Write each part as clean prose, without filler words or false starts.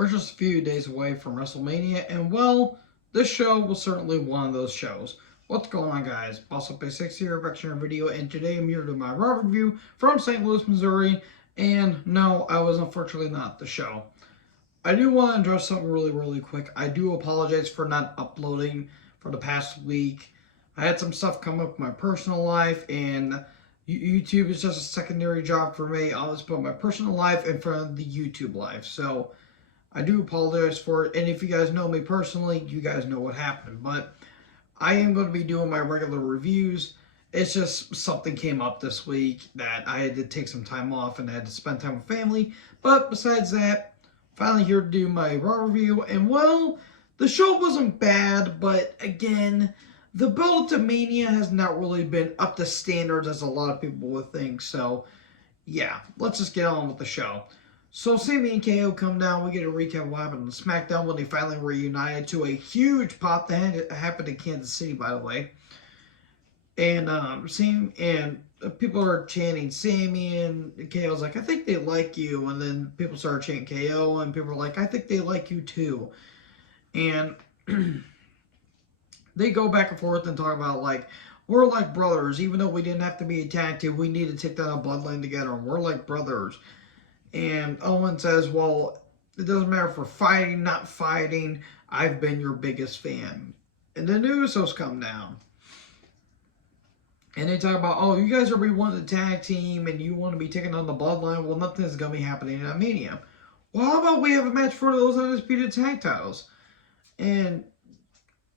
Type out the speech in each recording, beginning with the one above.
We're just a few days away from WrestleMania, and well, this show was certainly one of those shows. What's going on, guys? Boss Up 6 here, Reaction Video, and today I'm here to do my Raw review from St. Louis, Missouri. And no, I was unfortunately not at the show. I do want to address something really quick. I do apologize for not uploading for the past week. I had some stuff come up in my personal life, and YouTube is just a secondary job for me. I'll just put my personal life in front of the YouTube life. So I do apologize for it, and if you guys know me personally, you guys know what happened. But I am going to be doing my regular reviews. It's just something came up this week that I had to take some time off and I had to spend time with family. But besides that, finally here to do my Raw review. And well, the show wasn't bad, but again, the build to Mania has not really been up to standards as a lot of people would think. So yeah, let's just get on with the show. So Sami and KO come down. We get a recap of what happened on SmackDown when they finally reunited to a huge pop that happened in Kansas City, by the way. And people are chanting Sami, and KO's like, I think they like you. And then people started chanting KO, and people are like, I think they like you too. And they go back and forth and talk about, like, we're like brothers. Even though we didn't have to be a tag team, we need to take down a bloodline together, and we're like brothers. And Owen says, well, it doesn't matter if we're fighting, not fighting. I've been your biggest fan. And the Usos come down. And they talk about, oh, you guys are wanting the tag team and you want to be taking on the bloodline. Well, nothing's going to be happening at Mania. Well, how about we have a match for those undisputed tag titles? And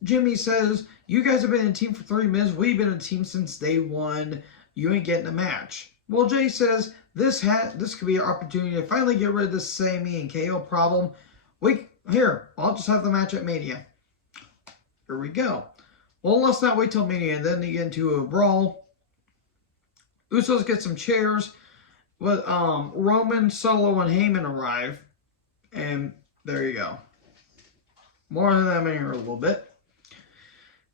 Jimmy says, you guys have been in a team for 3 minutes. We've been a team since day one. You ain't getting a match. Well, Jay says, this could be an opportunity to finally get rid of this Sami and KO problem. I'll just have the match at Mania. Here we go. Well, let's not wait till Mania, and then they get into a brawl. Usos get some chairs, but Roman, Solo, and Heyman arrive, and there you go. More on that in here a little bit.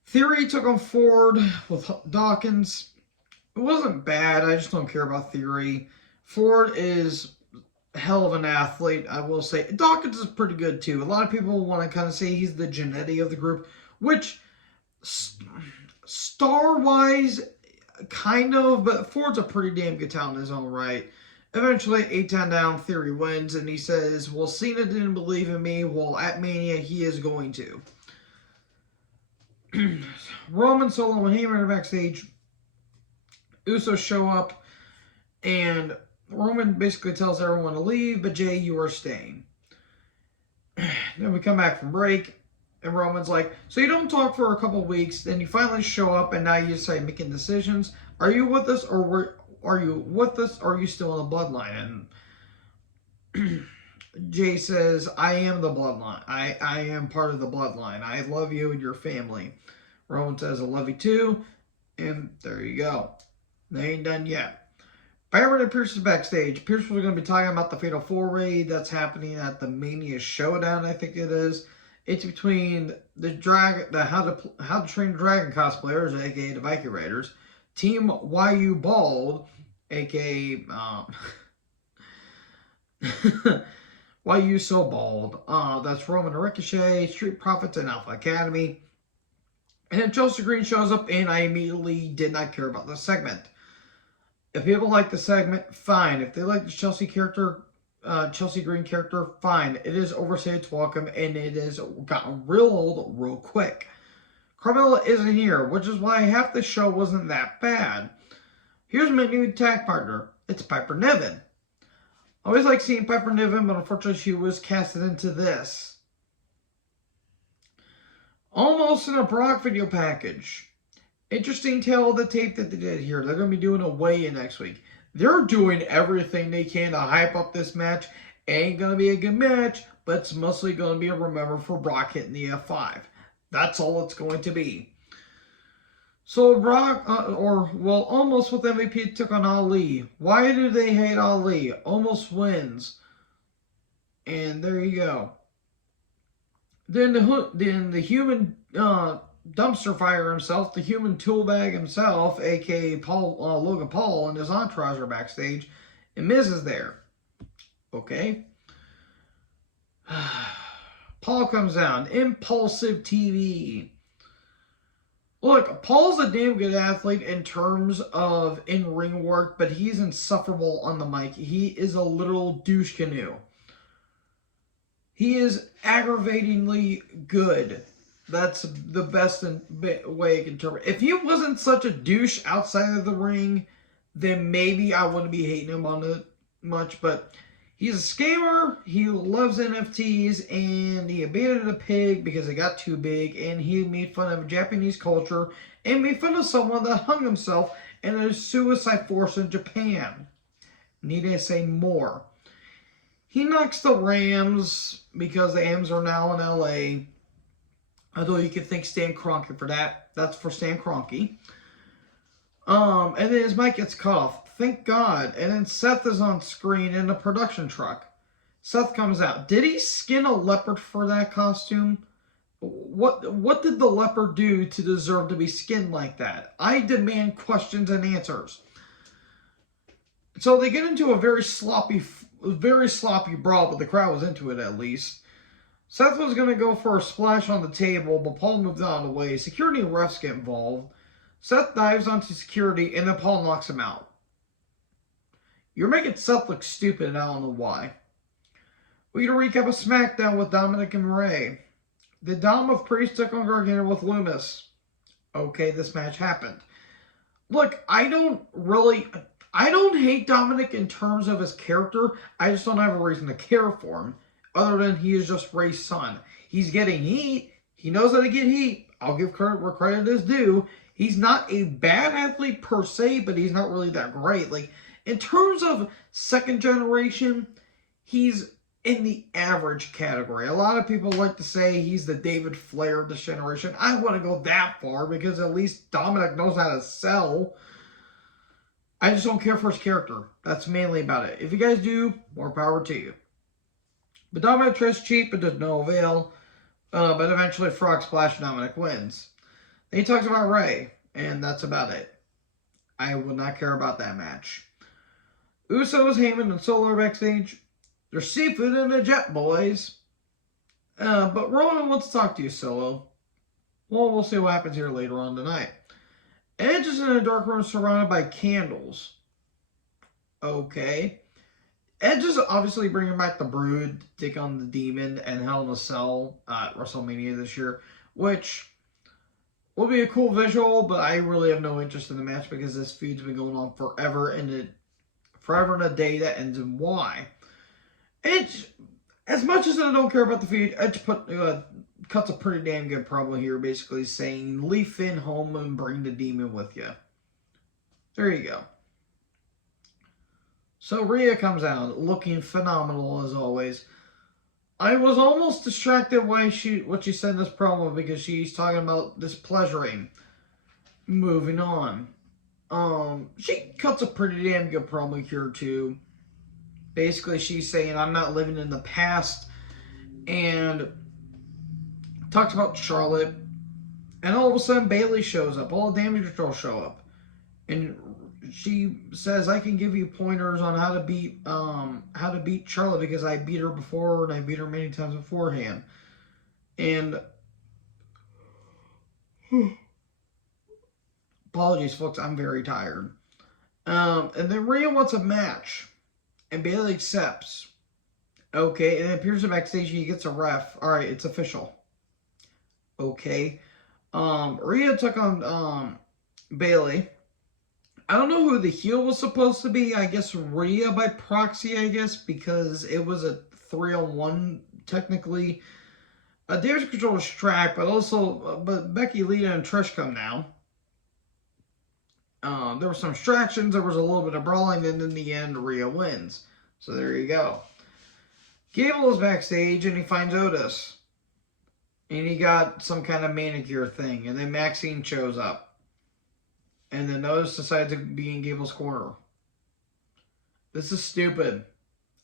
Theory took on Ford with Dawkins. It wasn't bad. I just don't care about Theory. Ford is a hell of an athlete, I will say. Dawkins is pretty good, too. A lot of people want to kind of say he's the Genetti of the group, which, star-wise, kind of, but Ford's a pretty damn good talent in his own right. Eventually, 8-10 down, Theory wins, and he says, well, Cena didn't believe in me. Well, at Mania, he is going to. Roman, Solo, and Heyman are backstage. Usos show up, and Roman basically tells everyone to leave, but Jay, you are staying. Then we come back from break, and Roman's like, so you don't talk for a couple weeks, then you finally show up, and now you start making decisions. Are you with us, or are you still in the bloodline? And Jay says, I am the bloodline. I am part of the bloodline. I love you and your family. Roman says, I love you too, and there you go. They ain't done yet. Byron and Pierce is backstage. Pierce was going to be talking about the Fatal 4-Way that's happening at the Mania Showdown, I think it is. It's between the How to Train Dragon cosplayers, aka the Viking Raiders, Team YU Bald, aka YU So Bald. That's Roman and Ricochet, Street Profits, and Alpha Academy. And then Chelsea Green shows up, and I immediately did not care about this segment. If people like the segment, fine. If they like the Chelsea Green character, fine. It is overstayed its welcome, and it has gotten real old real quick. Carmella isn't here, which is why half the show wasn't that bad. Here's my new tag partner. It's Piper Niven. I always like seeing Piper Niven, but unfortunately she was casted into this. Almost in a Brock video package. Interesting tale of the tape that they did here. They're going to be doing a weigh-in next week. They're doing everything they can to hype up this match. Ain't going to be a good match, but it's mostly going to be a remember for Brock hitting the F5. That's all it's going to be. So Brock, Almost with MVP took on Ali. Why do they hate Ali? Almost wins. And there you go. Then the human dumpster fire himself, the human tool bag himself, a.k.a. Logan Paul, and his entourage are backstage, and Miz is there. Okay. Paul comes down. Impulsive TV. Look, Paul's a damn good athlete in terms of in-ring work, but he's insufferable on the mic. He is a literal douche canoe. He is aggravatingly good. That's the best way I can interpret it. If he wasn't such a douche outside of the ring, then maybe I wouldn't be hating him on it much. But he's a scammer, he loves NFTs, and he abandoned a pig because it got too big, and he made fun of Japanese culture, and made fun of someone that hung himself in a suicide force in Japan. Need I say more? He knocks the Rams because the Rams are now in LA. Although you could thank Stan Kroenke for that. That's for Stan Kroenke. And then his mic gets cut off. Thank God. And then Seth is on screen in a production truck. Seth comes out. Did he skin a leopard for that costume? What did the leopard do to deserve to be skinned like that? I demand questions and answers. So they get into a very sloppy brawl, but the crowd was into it at least. Seth was going to go for a splash on the table, but Paul moved out of the way. Security and refs get involved. Seth dives onto security, and then Paul knocks him out. You're making Seth look stupid, and I don't know why. We get a recap of SmackDown with Dominic and Ray. The Dom of Priest took on Gargano with Loomis. Okay, this match happened. Look, I don't hate Dominic in terms of his character. I just don't have a reason to care for him. Other than he is just Ray's son. He's getting heat. He knows how to get heat. I'll give credit where credit is due. He's not a bad athlete per se, but he's not really that great. Like, in terms of second generation, he's in the average category. A lot of people like to say he's the David Flair of this generation. I wouldn't go that far because at least Dominic knows how to sell. I just don't care for his character. That's mainly about it. If you guys do, more power to you. But Dominic tries cheap, but to no avail. But eventually, Frog Splash Dominic wins. Then he talks about Ray, and that's about it. I would not care about that match. Usos, Heyman, and Solo backstage. There's seafood in the jet, boys. But Roman wants to talk to you, Solo. Well, we'll see what happens here later on tonight. Edge is in a dark room surrounded by candles. Okay. Edge is obviously bringing back the Brood, take on the Demon, and Hell in a Cell at WrestleMania this year, which will be a cool visual, but I really have no interest in the match because this feud's been going on forever, and forever and a day that ends in Y. Edge, as much as I don't care about the feud, Edge cuts a pretty damn good promo here, basically saying, leave Finn home and bring the Demon with you. There you go. So Rhea comes out, looking phenomenal as always. I was almost distracted what she said in this promo because she's talking about displeasuring. Moving on. She cuts a pretty damn good promo here too. Basically, she's saying, I'm not living in the past. And talks about Charlotte. And all of a sudden, Bayley shows up. All the Damage Control show up. And she says, I can give you pointers on how to beat Charlotte because I beat her before and I beat her many times beforehand. And apologies, folks, I'm very tired. And then Rhea wants a match. And Bayley accepts. Okay, and then appears backstage and he gets a ref. Alright, it's official. Okay. Rhea took on Bayley. I don't know who the heel was supposed to be. I guess Rhea by proxy, I guess, because it was a 3-on-1 technically. Damage Control was tracked, but Becky, Lita, and Trish come now. There were some distractions, there was a little bit of brawling, and in the end, Rhea wins. So there you go. Gable is backstage, and he finds Otis. And he got some kind of manicure thing, and then Maxine shows up. And then Otis decides to be in Gable's corner. This is stupid.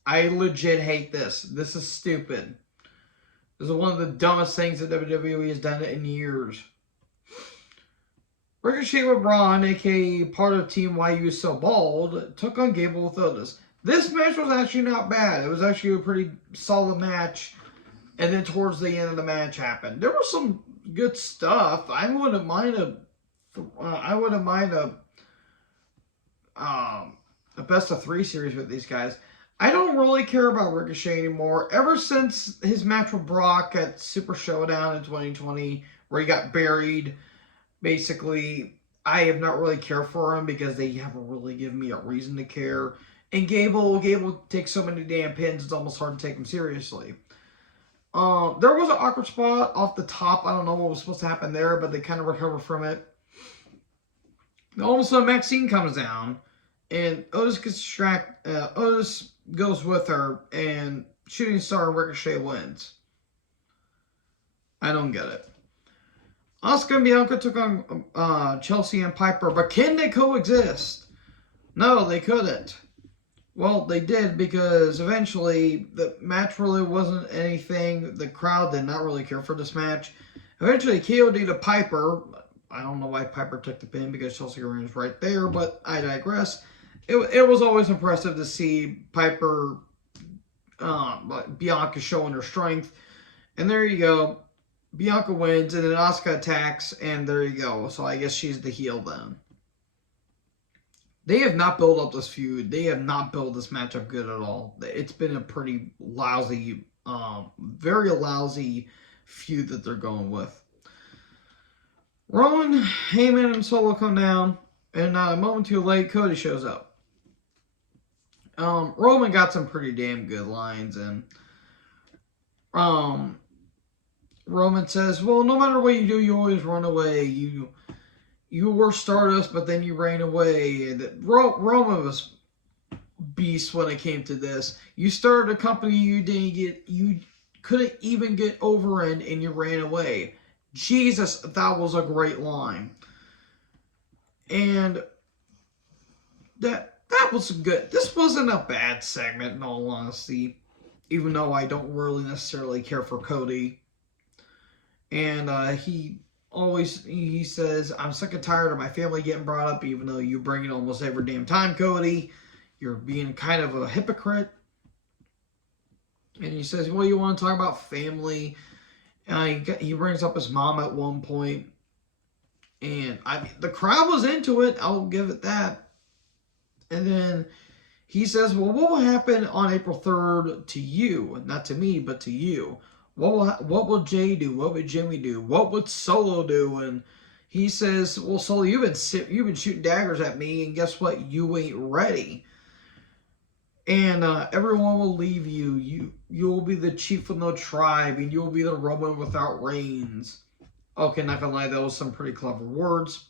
I legit hate this. This is stupid. This is one of the dumbest things that WWE has done in years. Ricochet with Braun, a.k.a. part of Team Why You So Bald, took on Gable with Otis. This match was actually not bad. It was actually a pretty solid match. And then towards the end of the match happened. There was some good stuff. I wouldn't mind a best of 3 series with these guys. I don't really care about Ricochet anymore. Ever since his match with Brock at Super Showdown in 2020, where he got buried, basically, I have not really cared for him because they haven't really given me a reason to care. And Gable takes so many damn pins, it's almost hard to take him seriously. There was an awkward spot off the top. I don't know what was supposed to happen there, but they kind of recovered from it. All of a sudden, Maxine comes down, and Otis gets distracted. Otis goes with her, and Shooting Star Ricochet wins. I don't get it. Asuka and Bianca took on Chelsea and Piper, but can they coexist? No, they couldn't. Well, they did, because eventually the match really wasn't anything. The crowd did not really care for this match. Eventually, KOD to Piper. I don't know why Piper took the pin, because Chelsea Green was right there, but I digress. It was always impressive to see Piper, Bianca showing her strength. And there you go. Bianca wins, and then Asuka attacks, and there you go. So I guess she's the heel then. They have not built up this feud. They have not built this matchup good at all. It's been a pretty lousy, very lousy feud that they're going with. Roman, Heyman, and Solo come down, and a moment too late, Cody shows up. Roman got some pretty damn good lines, and Roman says, well, no matter what you do, you always run away. You were Stardust, but then you ran away. And Roman was beast when it came to this. You started a company you couldn't even get over in, and you ran away. Jesus, that was a great line. And that was good. This wasn't a bad segment, in all honesty, even though I don't really necessarily care for Cody. And he says, I'm sick and tired of my family getting brought up, even though you bring it almost every damn time, Cody. You're being kind of a hypocrite. And he says, well, you want to talk about family? And he brings up his mom at one point. And the crowd was into it. I'll give it that. And then he says, well, what will happen on April 3rd to you? Not to me, but to you. What will Jay do? What would Jimmy do? What would Solo do? And he says, well, Solo, you've been shooting daggers at me, and guess what? You ain't ready. And everyone will leave you. You'll be the chief of no tribe, and you'll be the Roman without reigns. Okay, not gonna lie, that was some pretty clever words.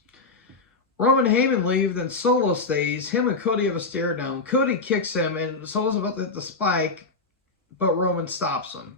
Roman and Heyman leave, then Solo stays. Him and Cody have a stare down. Cody kicks him, and Solo's about to hit the spike, but Roman stops him.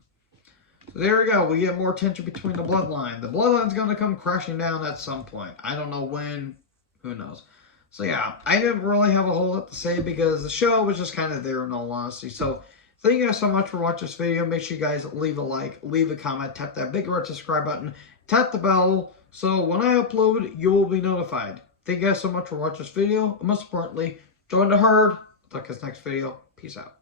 So there we go. We get more tension between the bloodline. The bloodline's going to come crashing down at some point. I don't know when. Who knows? So yeah, I didn't really have a whole lot to say because the show was just kind of there in all honesty. So thank you guys so much for watching this video. Make sure you guys leave a like, leave a comment, tap that big red subscribe button, tap the bell, so when I upload, you will be notified. Thank you guys so much for watching this video. And most importantly, join the herd. I'll talk to you guys next video. Peace out.